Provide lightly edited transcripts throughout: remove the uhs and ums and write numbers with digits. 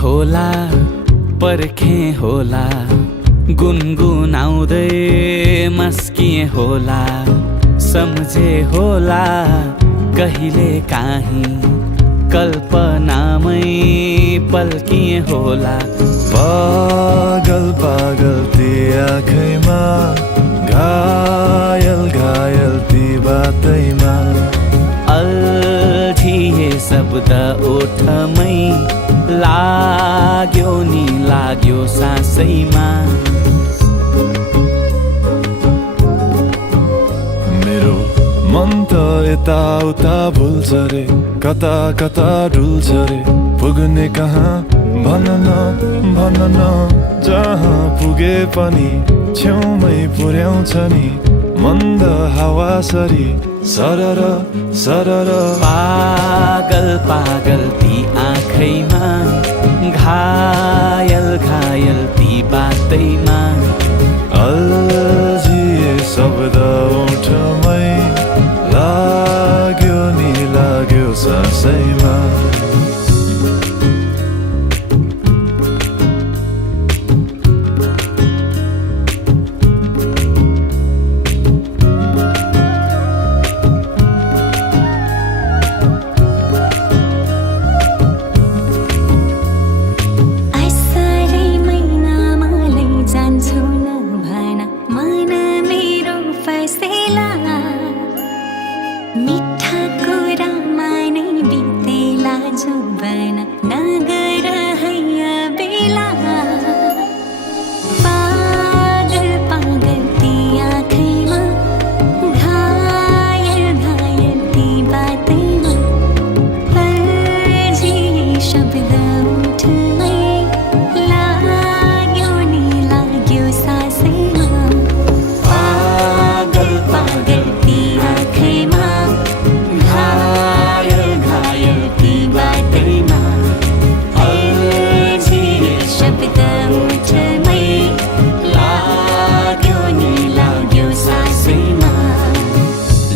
होला पर्खे होला गुनगुनाउँदै मस्किए होला सम्झे होला कहिले काहीँ कल्पनामै पल्किए होला। पागल पागल ती आँखैमा घायल घायल ती बातैमा अल्झिए शब्द ओठमै लाग्यो नि लाग्यो सासैमा। मेरो मन त यताउता भुल्छ रे कता कता डुल्छ रे पुग्ने कहाँ भन न जहाँ पुगे पनि छेउमै पुर्याउँछ नि मन्द हावा सरी सरर सरर। पागल पागल ती आँखैमा घायल घायल ती बातैमा अल्झिए शब्द ओठमै लाग्यो नि लाग्यो सासैमा। मिठा कुरामा नै बितेला जुबन नगर हैया बेला। पागल पागल ती आँखैमा घायल घायल ती बातैमा अल्झिए शब्द ओठमै लाग्यो नि लाग्यो सासैमा। पागल पागल ती आँखैमा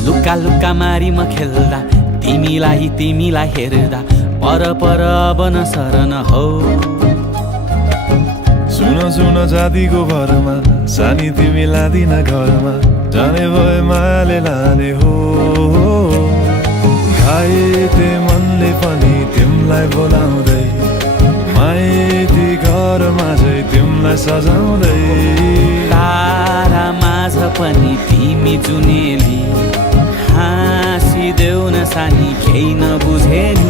लुक्का लुक्का मारी म खेल्दा तिमीलाई हेर्दा पर पर बन सरन हौ। सुन सुन जातिको भरमा सानी तिमी लादिन घरमा जाने भए मायाले लाने हो। घाइते मनले पनि तिमीलाई बोलाउँदै माइती घरमा चाहिँ तिमीलाई सजाउँदै तारा माझ पनि तिमी जुनेली हाँसिदेऊ न सानी केही नबुझे नि।